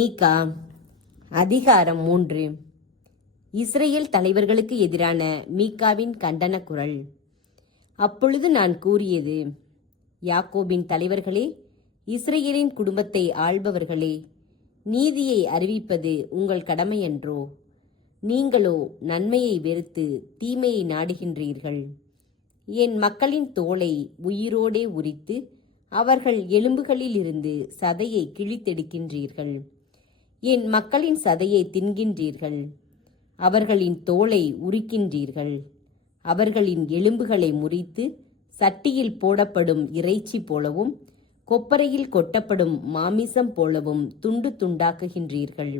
மீகா அதிகாரம் 3. இஸ்ரேல் தலைவர்களுக்கு எதிரான மீகாவின் கண்டன குரல். அப்பொழுது நான் கூறியது, யாக்கோபின் தலைவர்களே, இஸ்ரேலின் குடும்பத்தை ஆள்பவர்களே, நீதியை அறிவிப்பது உங்கள் கடமையன்றோ? நீங்களோ நன்மையை வெறுத்து தீமையை நாடுகின்றீர்கள். என் மக்களின் தோலை உயிரோடே உரித்து அவர்கள் எலும்புகளிலிருந்து சதையை கிழித்தெடுக்கின்றீர்கள். என் மக்களின் சதையை தின்கின்றீர்கள். அவர்களின் தோலை உரிக்கின்றீர்கள். அவர்களின் எலும்புகளை முறித்து சட்டியில் போடப்படும் இறைச்சி போலவும் கொப்பரையில் கொட்டப்படும் மாமிசம் போலவும் துண்டு துண்டாக்குகின்றீர்கள்.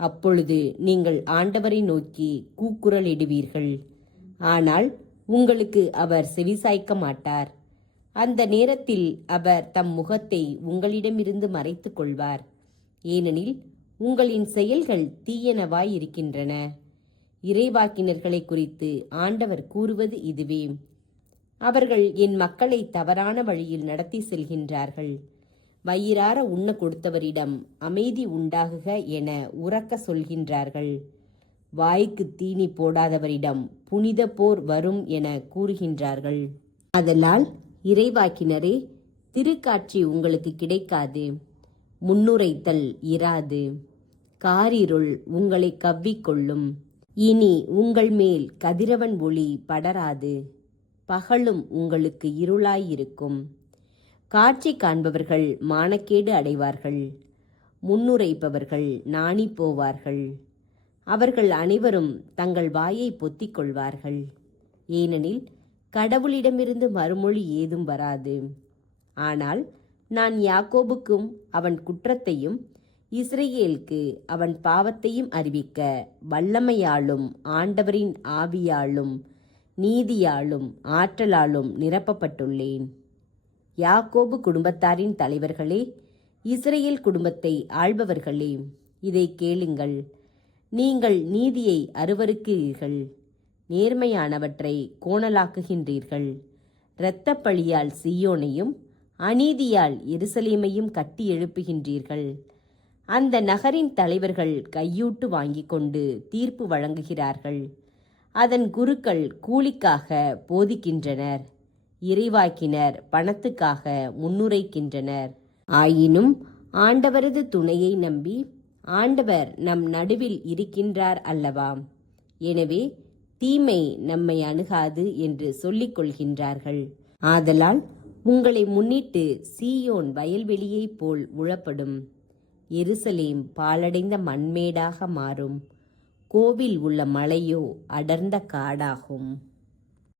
அப்பொழுது நீங்கள் ஆண்டவரை நோக்கி கூக்குரலிடுவீர்கள். ஆனால் உங்களுக்கு அவர் செவிசாய்க்க மாட்டார். அந்த நேரத்தில் அவர் தம் முகத்தை உங்களிடமிருந்து மறைத்து கொள்வார். ஏனெனில் உங்களின் செயல்கள் தீயனவாய் இருக்கின்றன. இறைவாக்கினர்களை குறித்து ஆண்டவர் கூறுவது இதுவே: அவர்கள் என் மக்களை தவறான வழியில் நடத்தி செல்கின்றார்கள். வயிறார உண்ண கொடுத்தவரிடம் அமைதி உண்டாகுக என உரக்க சொல்கின்றார்கள். வாய்க்கு தீனி போடாதவரிடம் புனித போர் வரும் என கூறுகின்றார்கள். ஆதலால் இறைவாக்கினரே, திருக்காட்சி உங்களுக்கு கிடைக்காது, முன்னுரைத்தல் இராது. காரிருள் உங்களை கவ்விக்கொள்ளும். இனி உங்கள் மேல் கதிரவன் ஒளி படராது. பகலும் உங்களுக்கு இருளாயிருக்கும். காட்சி காண்பவர்கள் மானக்கேடு அடைவார்கள். முன்னுரைப்பவர்கள் நாணி போவார்கள். அவர்கள் அனைவரும் தங்கள் வாயை பொத்திக் கொள்வார்கள். ஏனெனில் கடவுளிடமிருந்து மறுமொழி ஏதும் வராது. ஆனால் நான் யாக்கோபுக்கும் அவன் குற்றத்தையும் இஸ்ரேலுக்கு அவன் பாவத்தையும் அறிவிக்க வல்லமையாலும் ஆண்டவரின் ஆவியாலும் நீதியாலும் ஆற்றலாலும் நிரப்பப்பட்டுள்ளேன். யாக்கோபு குடும்பத்தாரின் தலைவர்களே, இஸ்ரேல் குடும்பத்தை ஆள்பவர்களே, இதை கேளுங்கள். நீங்கள் நீதியை அருவருக்கிறீர்கள், நேர்மையானவற்றை கோணலாக்குகின்றீர்கள். இரத்தப்பழியால் சீயோனையும் அநீதியால் எருசலேமையும் கட்டி எழுப்புகின்றீர்கள். அந்த நகரின் தலைவர்கள் கையூட்டு வாங்கிக் கொண்டு தீர்ப்பு வழங்குகிறார்கள். அதன் குருக்கள் கூலிக்காக போதிக்கின்றனர். இறைவாக்கினர் பணத்துக்காக முன்னுரைக்கின்றனர். ஆயினும் ஆண்டவரது துணையை நம்பி ஆண்டவர் நம் நடுவில் இருக்கின்றார் அல்லவா? எனவே தீமை நம்மை அணுகாது என்று சொல்லிக் கொள்கின்றார்கள். ஆதலால் உங்களை முன்னிட்டு சீயோன் வயல்வெளியைப் போல் உழப்படும். எருசலேம் பாழடைந்த மண்மேடாக மாறும். கோவில் உள்ள மலையோ அடர்ந்த காடாகும்.